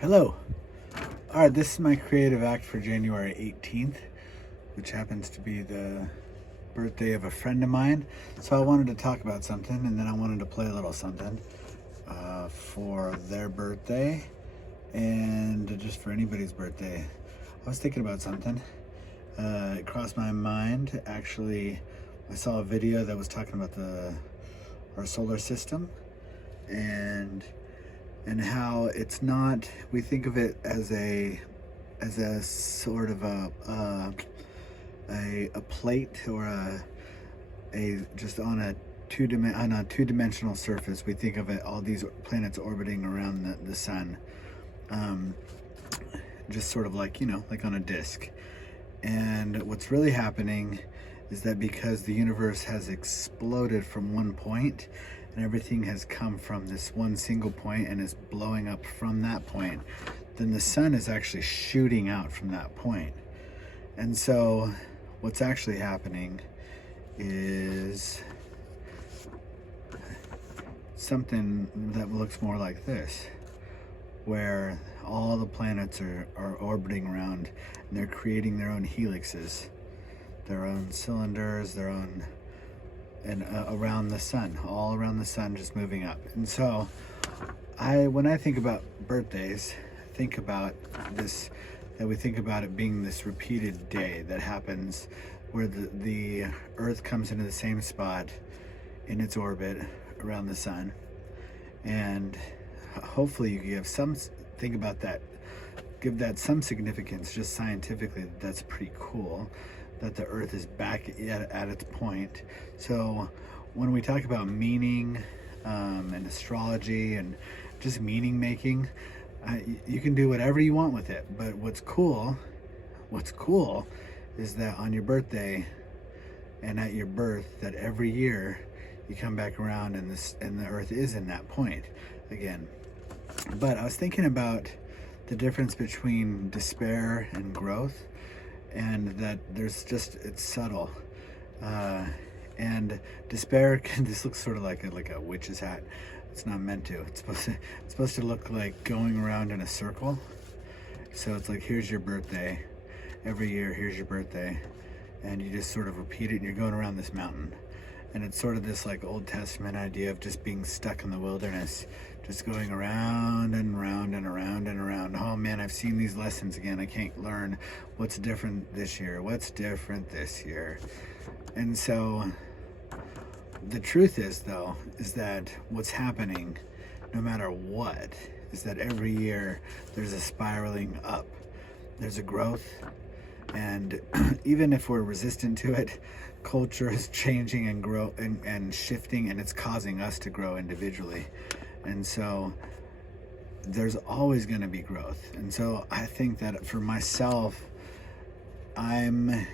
Hello. All right, this is my creative act for January 18th, which happens to be the birthday of a friend of mine. So I wanted to talk about something, and then I wanted to play a little something for their birthday and just for anybody's birthday. I was thinking about something. It crossed my mind. Actually, I saw a video that was talking about our solar system and how it's not, we think of it as a sort of a plate or a just on a two-dimensional surface. We think of it, all these planets orbiting around the sun, just sort of like, like on a disk. And what's really happening is that because the universe has exploded from one point and everything has come from this one single point and is blowing up from that point, then the sun is actually shooting out from that point. And so what's actually happening is something that looks more like this, where all the planets are orbiting around and they're creating their own helixes, their own cylinders, their own, and around the sun, all around the sun, just moving up. And so when I think about birthdays, I think about this, that we think about it being this repeated day that happens where the Earth comes into the same spot in its orbit around the sun. And hopefully you give think about that, give that some significance, just scientifically. That's pretty cool that the Earth is back at its point. So when we talk about meaning and astrology and just meaning making, you can do whatever you want with it. But what's cool is that on your birthday and at your birth, that every year you come back around and the Earth is in that point again. But I was thinking about the difference between despair and growth, and that it's subtle. And despair this looks sort of like a witch's hat. It's not meant to. It's supposed to look like going around in a circle. So it's like, here's your birthday. Every year, here's your birthday. And you just sort of repeat it, and you're going around this mountain. And it's sort of this like Old Testament idea of just being stuck in the wilderness, just going around and around and around and around. Oh man, I've seen these lessons again. I can't learn what's different this year. What's different this year? And so the truth is, though, is that what's happening, no matter what, is that every year there's a spiraling up. There's a growth. And even if we're resistant to it, culture is changing and shifting, and it's causing us to grow individually. And so there's always going to be growth. And so I think that for myself, I'm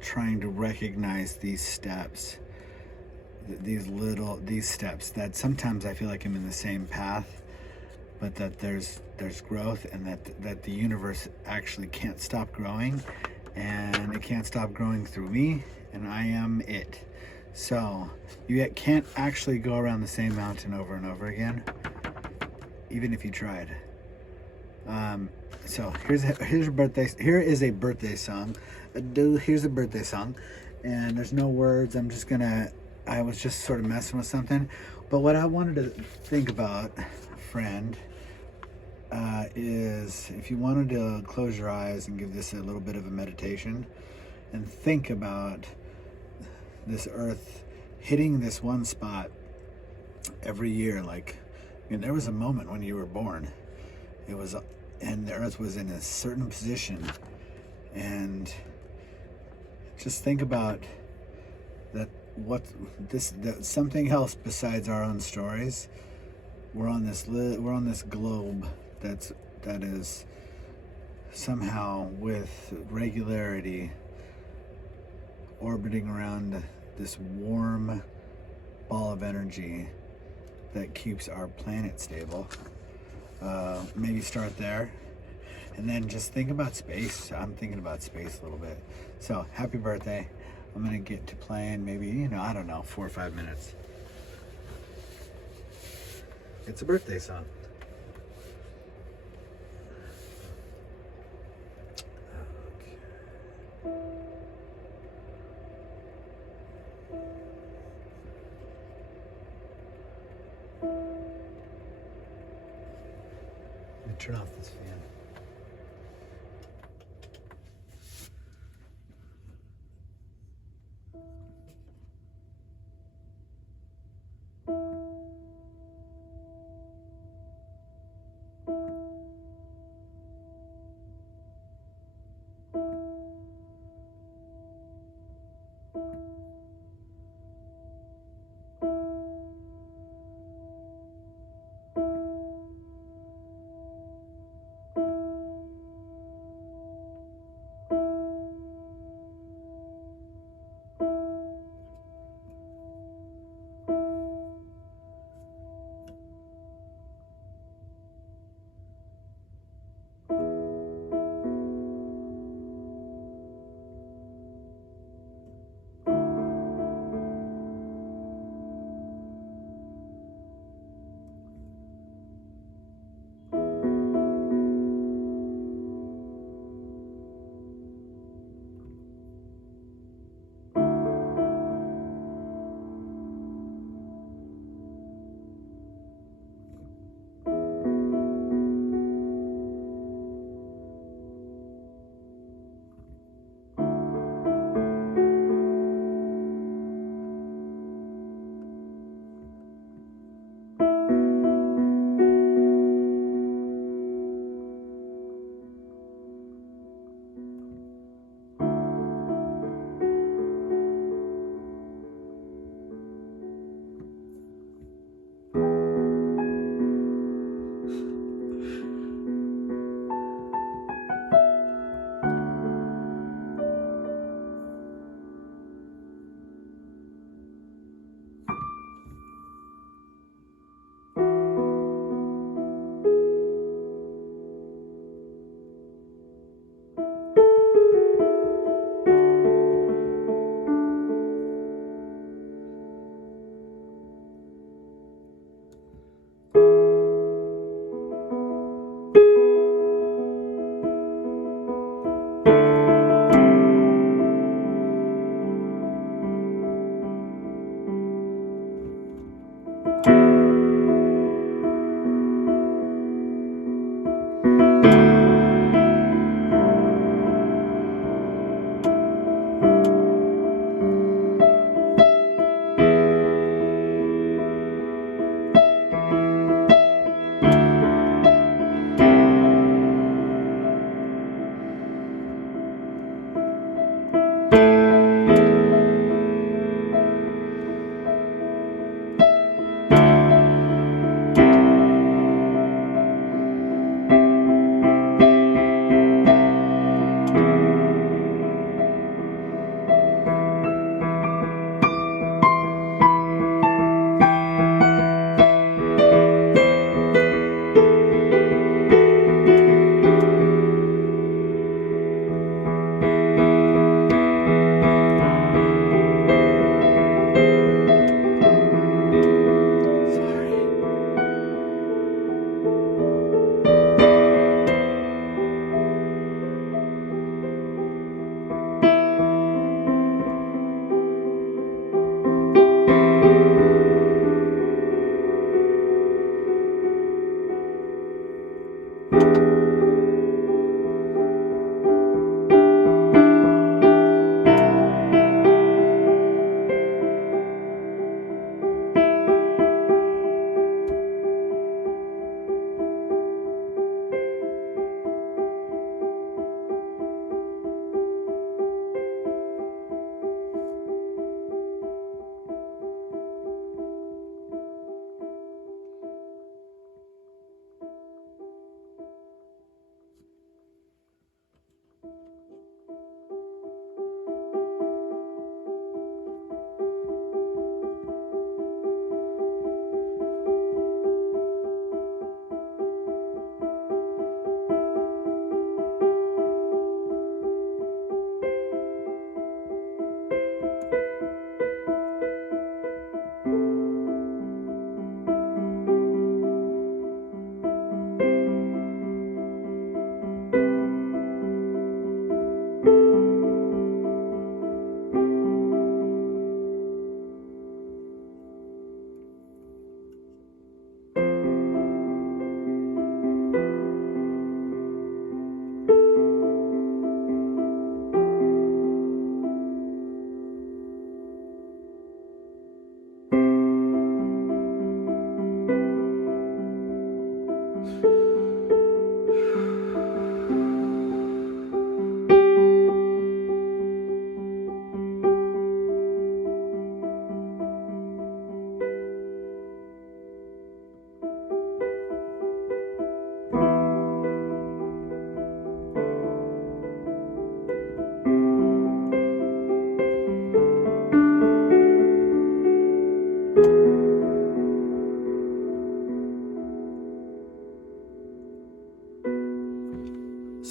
trying to recognize these steps, these steps that sometimes I feel like I'm in the same path, but that there's growth, and that the universe actually can't stop growing, and it can't stop growing through me, and I am it. So you can't actually go around the same mountain over and over again, even if you tried. So here's a birthday. Here is a birthday song. Here's a birthday song, and there's no words. I was just sort of messing with something. But what I wanted to think about, friend, is if you wanted to close your eyes and give this a little bit of a meditation and think about this Earth hitting this one spot every year. Like, there was a moment when you were born, and the Earth was in a certain position, and just think about that. That something else besides our own stories. We're on this globe that is somehow with regularity orbiting around this warm ball of energy that keeps our planet stable. Maybe start there, and then just think about space. I'm thinking about space a little bit. So happy birthday. I'm gonna get to playing maybe, I don't know, 4 or 5 minutes. It's a birthday song. turn off this fan.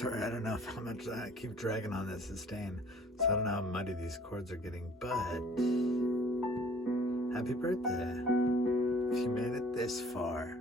Sorry, I don't know how much I keep dragging on this sustain, so I don't know how muddy these chords are getting, but happy birthday if you made it this far.